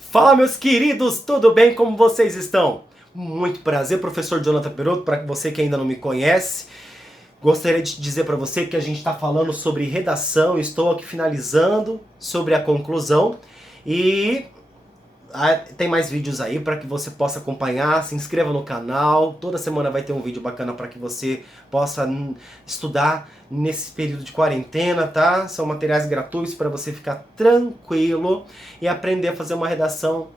Fala, meus queridos, tudo bem? Como vocês estão? Muito prazer, professor Jonathan Perotto. Para você que ainda não me conhece, gostaria de dizer para você que a gente está falando sobre redação. Estou aqui finalizando sobre a conclusão e tem mais vídeos aí para que você possa acompanhar. Se inscreva no canal. Toda semana vai ter um vídeo bacana para que você possa estudar nesse período de quarentena, tá? São materiais gratuitos para você ficar tranquilo e aprender a fazer uma redação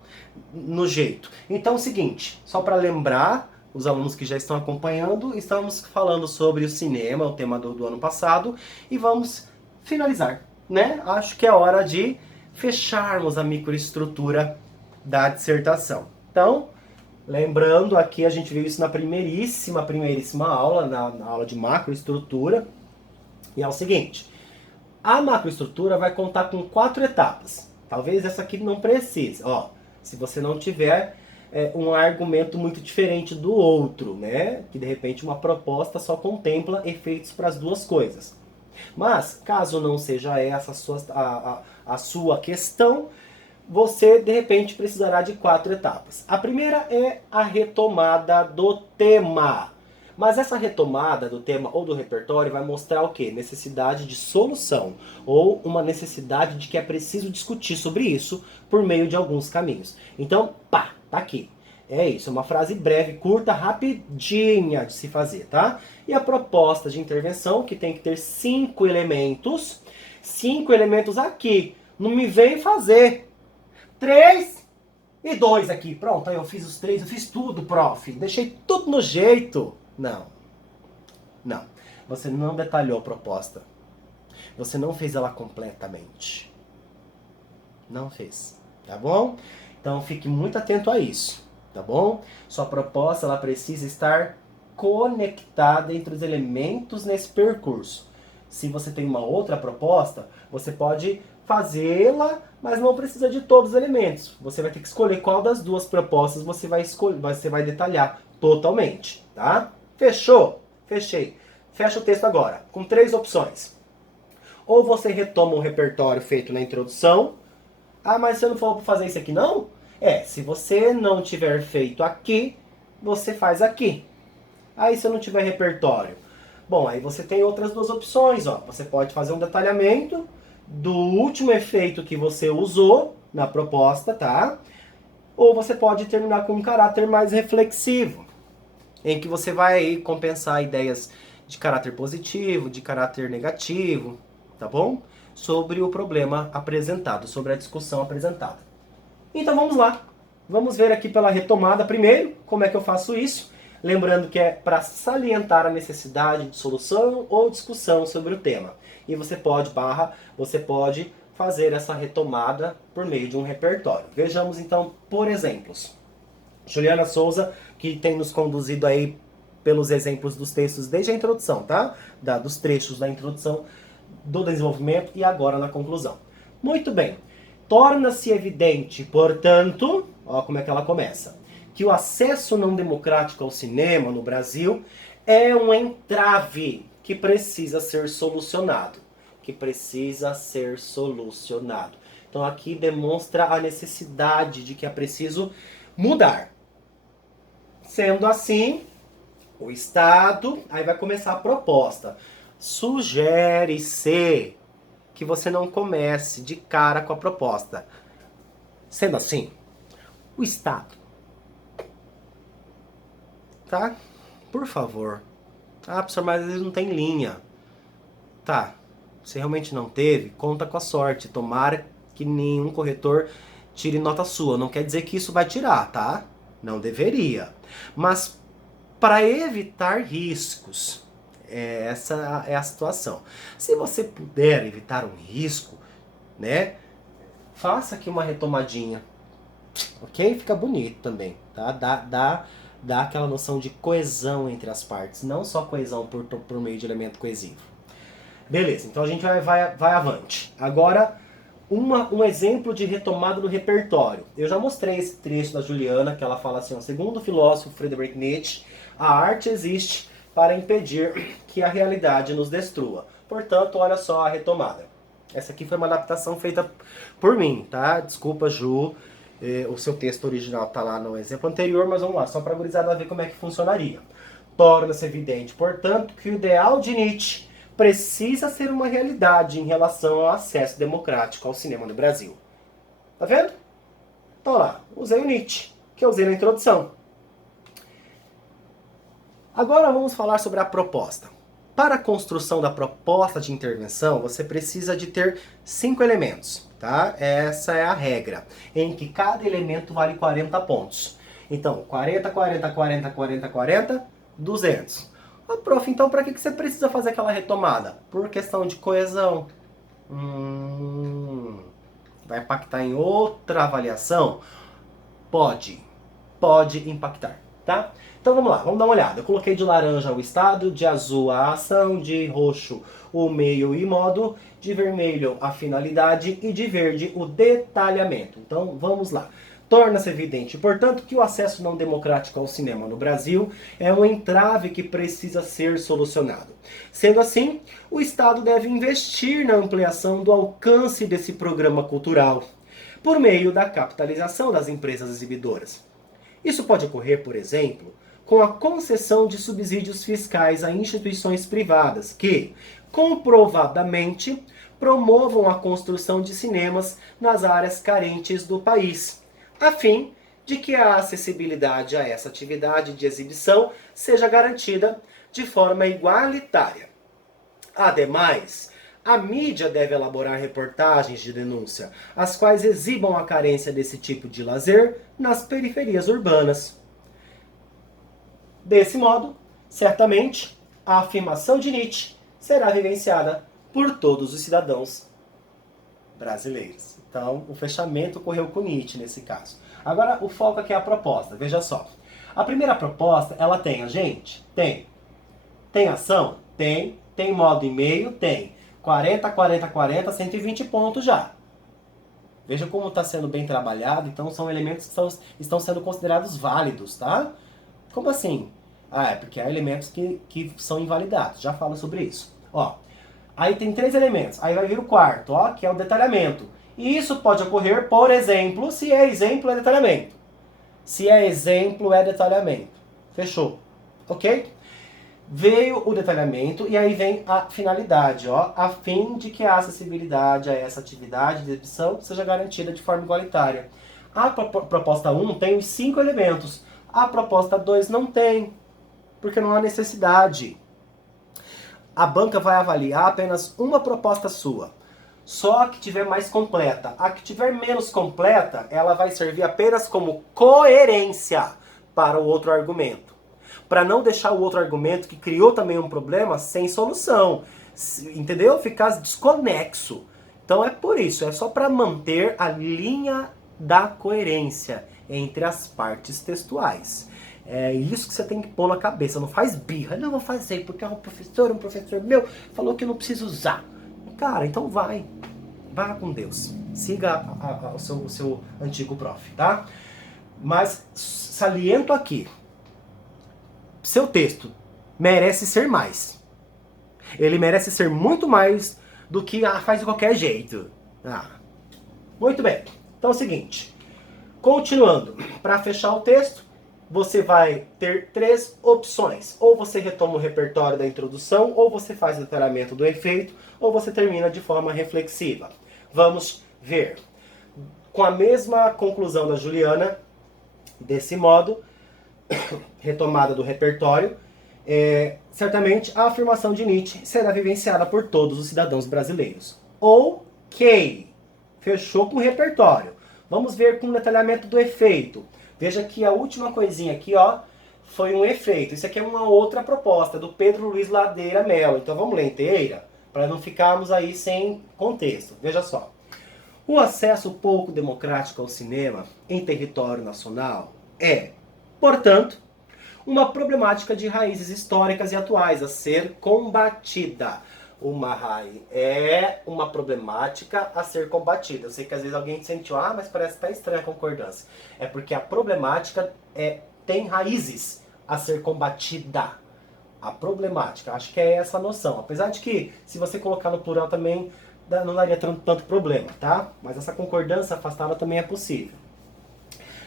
no jeito. Então é o seguinte, só para lembrar os alunos que já estão acompanhando, estamos falando sobre o cinema, o tema do ano passado, e vamos finalizar, né? Acho que é hora de fecharmos a microestrutura da dissertação. Então, lembrando, aqui a gente viu isso na primeiríssima aula, na aula de macroestrutura. E é o seguinte, a macroestrutura vai contar com 4 etapas. Talvez essa aqui não precise. Ó, se você não tiver um argumento muito diferente do outro, né? Que de repente uma proposta só contempla efeitos para as duas coisas. Mas, caso não seja essa a sua questão, você de repente precisará de 4 etapas. A primeira é a retomada do tema. Mas essa retomada do tema ou do repertório vai mostrar o quê? Necessidade de solução, ou uma necessidade de que é preciso discutir sobre isso por meio de alguns caminhos. Então, pá, tá aqui. É isso, é uma frase breve, curta, rapidinha de se fazer, tá? E a proposta de intervenção, que tem que ter 5 elementos. 5 elementos aqui. Não me vem fazer 3 e 2 aqui. Pronto, aí eu fiz os 3, eu fiz tudo, prof. Deixei tudo no jeito. Não. Não. Você não detalhou a proposta. Você não fez ela completamente. Não fez. Tá bom? Então fique muito atento a isso. Tá bom? Sua proposta ela precisa estar conectada entre os elementos nesse percurso. Se você tem uma outra proposta, você pode fazê-la, mas não precisa de todos os elementos. Você vai ter que escolher qual das duas propostas você vai detalhar totalmente, tá? Fechou? Fechei. Fecha o texto agora, com 3 opções. Ou você retoma um repertório feito na introdução. Ah, mas se eu não for fazer isso aqui não? Se você não tiver feito aqui, você faz aqui. Aí se eu não tiver repertório, bom, aí você tem outras 2 opções, ó. Você pode fazer um detalhamento do último efeito que você usou na proposta, tá? Ou você pode terminar com um caráter mais reflexivo, em que você vai compensar ideias de caráter positivo, de caráter negativo, tá bom? Sobre o problema apresentado, sobre a discussão apresentada. Então vamos lá. Vamos ver aqui pela retomada primeiro, como é que eu faço isso. Lembrando que é para salientar a necessidade de solução ou discussão sobre o tema. E você pode fazer essa retomada por meio de um repertório. Vejamos então por exemplos. Juliana Souza, que tem nos conduzido aí pelos exemplos dos textos desde a introdução, tá? Dos trechos da introdução, do desenvolvimento e agora na conclusão. Muito bem. Torna-se evidente, portanto, ó como é que ela começa, que o acesso não democrático ao cinema no Brasil é um entrave que precisa ser solucionado. Então aqui demonstra a necessidade de que é preciso mudar. Sendo assim, o Estado, aí vai começar a proposta. Sugere-se que você não comece de cara com a proposta. Sendo assim, o Estado, tá? Por favor. Ah, professor, mas às vezes não tem linha. Tá, se realmente não teve, conta com a sorte. Tomara que nenhum corretor tire nota sua. Não quer dizer que isso vai tirar, tá? Não deveria. Mas para evitar riscos, essa é a situação. Se você puder evitar um risco, né? Faça aqui uma retomadinha. Ok? Fica bonito também, tá? Dá aquela noção de coesão entre as partes, não só coesão por meio de elemento coesivo. Beleza, então a gente vai avante. Agora, um exemplo de retomada do repertório. Eu já mostrei esse trecho da Juliana, que ela fala assim, ó, segundo o filósofo Friedrich Nietzsche, a arte existe para impedir que a realidade nos destrua. Portanto, olha só a retomada. Essa aqui foi uma adaptação feita por mim, tá? Desculpa, Ju. O seu texto original está lá no exemplo anterior, mas vamos lá, só para a gurizada ver como é que funcionaria. Torna-se evidente, portanto, que o ideal de Nietzsche precisa ser uma realidade em relação ao acesso democrático ao cinema no Brasil. Tá vendo? Então lá, usei o Nietzsche, que eu usei na introdução. Agora vamos falar sobre a proposta. Para a construção da proposta de intervenção, você precisa de ter 5 elementos, tá? Essa é a regra, em que cada elemento vale 40 pontos. Então, 40, 40, 40, 40, 40, 200. Ah, prof, então para que você precisa fazer aquela retomada? Por questão de coesão. Vai impactar em outra avaliação? Pode impactar, tá? Então vamos lá, vamos dar uma olhada. Eu coloquei de laranja o estado, de azul a ação, de roxo o meio e modo, de vermelho a finalidade e de verde o detalhamento. Então vamos lá. Torna-se evidente, portanto, que o acesso não democrático ao cinema no Brasil é um entrave que precisa ser solucionado. Sendo assim, o Estado deve investir na ampliação do alcance desse programa cultural, por meio da capitalização das empresas exibidoras. Isso pode ocorrer, por exemplo, com a concessão de subsídios fiscais a instituições privadas que, comprovadamente, promovam a construção de cinemas nas áreas carentes do país, a fim de que a acessibilidade a essa atividade de exibição seja garantida de forma igualitária. Ademais, a mídia deve elaborar reportagens de denúncia, as quais exibam a carência desse tipo de lazer nas periferias urbanas. Desse modo, certamente, a afirmação de Nietzsche será vivenciada por todos os cidadãos brasileiros. Então, o fechamento ocorreu com Nietzsche nesse caso. Agora, o foco aqui é a proposta. Veja só. A primeira proposta, ela tem a gente? Tem. Tem ação? Tem. Tem modo e meio? Tem. 40, 40, 40, 120 pontos já. Veja como está sendo bem trabalhado. Então, são elementos que estão sendo considerados válidos, tá? Como assim? É porque há elementos que são invalidados. Já falo sobre isso. Ó, aí tem 3 elementos. Aí vai vir o quarto, ó, que é o detalhamento. E isso pode ocorrer, por exemplo, se é exemplo, é detalhamento. Se é exemplo, é detalhamento. Fechou. Ok? Veio o detalhamento e aí vem a finalidade, ó, a fim de que a acessibilidade a essa atividade de exibição seja garantida de forma igualitária. A proposta 1 tem os 5 elementos. A proposta 2 não tem, porque não há necessidade. A banca vai avaliar apenas uma proposta sua. Só a que tiver mais completa. A que tiver menos completa, ela vai servir apenas como coerência para o outro argumento. Para não deixar o outro argumento, que criou também um problema, sem solução. Entendeu? Ficar desconexo. Então é por isso, é só para manter a linha da coerência entre as partes textuais. É isso que você tem que pôr na cabeça, não faz birra. Não, vou fazer porque um professor meu falou que eu não preciso usar. Cara, então vai com Deus. Siga o seu antigo prof, tá? Mas saliento aqui, seu texto merece ser mais. Ele merece ser muito mais do que faz de qualquer jeito. Muito bem. Então é o seguinte, continuando, para fechar o texto, você vai ter 3 opções. Ou você retoma o repertório da introdução, ou você faz o detalhamento do efeito, ou você termina de forma reflexiva. Vamos ver. Com a mesma conclusão da Juliana, desse modo, retomada do repertório, certamente a afirmação de Nietzsche será vivenciada por todos os cidadãos brasileiros. Ok, fechou com o repertório. Vamos ver com o detalhamento do efeito. Veja que a última coisinha aqui, ó, foi um efeito. Isso aqui é uma outra proposta, do Pedro Luiz Ladeira Mello. Então vamos ler inteira, para não ficarmos aí sem contexto. Veja só. O acesso pouco democrático ao cinema em território nacional é, portanto, uma problemática de raízes históricas e atuais a ser combatida. É uma problemática a ser combatida. Eu sei que às vezes alguém sentiu, mas parece que está estranha a concordância. É porque a problemática tem raízes a ser combatida. A problemática, acho que é essa a noção. Apesar de que, se você colocar no plural também, não daria tanto problema, tá? Mas essa concordância afastada também é possível.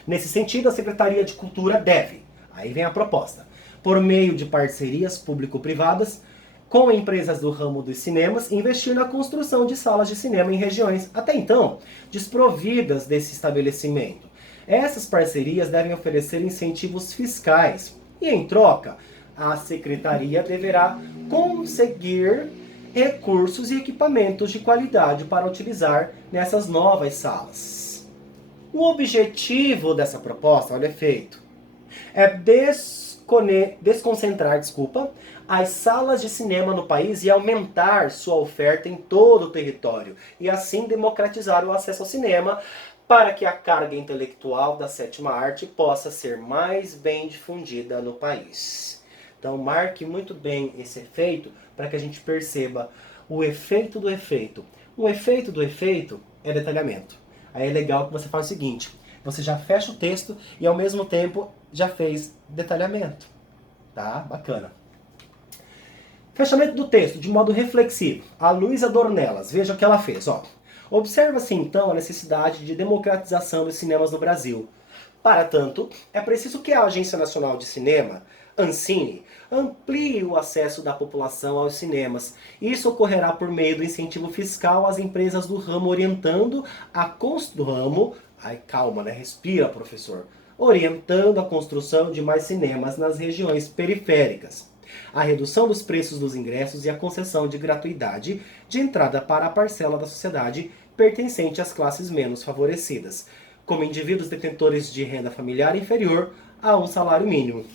Nesse sentido, a Secretaria de Cultura deve, aí vem a proposta, por meio de parcerias público-privadas, com empresas do ramo dos cinemas, investir na construção de salas de cinema em regiões, até então, desprovidas desse estabelecimento. Essas parcerias devem oferecer incentivos fiscais e, em troca, a Secretaria deverá conseguir recursos e equipamentos de qualidade para utilizar nessas novas salas. O objetivo dessa proposta, olha, feito, é desconcentrar, as salas de cinema no país e aumentar sua oferta em todo o território e assim democratizar o acesso ao cinema para que a carga intelectual da sétima arte possa ser mais bem difundida no país. Então marque muito bem esse efeito para que a gente perceba o efeito do efeito. O efeito do efeito é detalhamento. Aí é legal que você faz o seguinte, você já fecha o texto e ao mesmo tempo já fez detalhamento. Tá? Bacana. Fechamento do texto de modo reflexivo. A Luísa Dornelas, veja o que ela fez. Ó. Observa-se então a necessidade de democratização dos cinemas no Brasil. Para tanto, é preciso que a Agência Nacional de Cinema, Ancine, amplie o acesso da população aos cinemas. Isso ocorrerá por meio do incentivo fiscal às empresas do ramo, orientando a do ramo. Ai, calma, né? Respira, professor. Orientando a construção de mais cinemas nas regiões periféricas. A redução dos preços dos ingressos e a concessão de gratuidade de entrada para a parcela da sociedade pertencente às classes menos favorecidas, como indivíduos detentores de renda familiar inferior a um salário mínimo.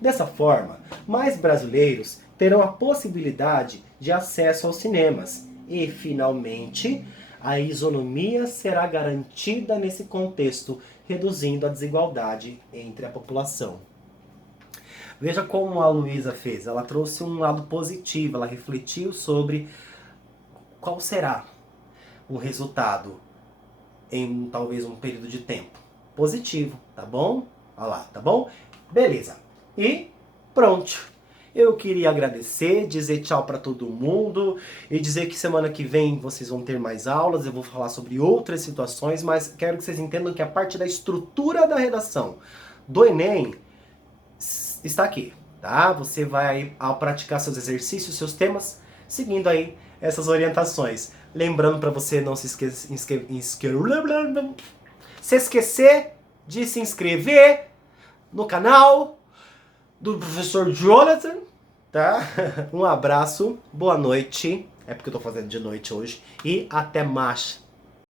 Dessa forma, mais brasileiros terão a possibilidade de acesso aos cinemas e, finalmente, a isonomia será garantida nesse contexto, reduzindo a desigualdade entre a população. Veja como a Luísa fez, ela trouxe um lado positivo, ela refletiu sobre qual será o resultado em talvez um período de tempo positivo, tá bom? Olha lá, tá bom? Beleza. E pronto. Eu queria agradecer, dizer tchau para todo mundo e dizer que semana que vem vocês vão ter mais aulas, eu vou falar sobre outras situações, mas quero que vocês entendam que a parte da estrutura da redação do Enem está aqui, tá? Você vai ao praticar seus exercícios, seus temas, seguindo aí essas orientações. Lembrando para você não se esquecer de se inscrever no canal do professor Jonathan, tá? Um abraço, boa noite, é porque eu tô fazendo de noite hoje, e até mais.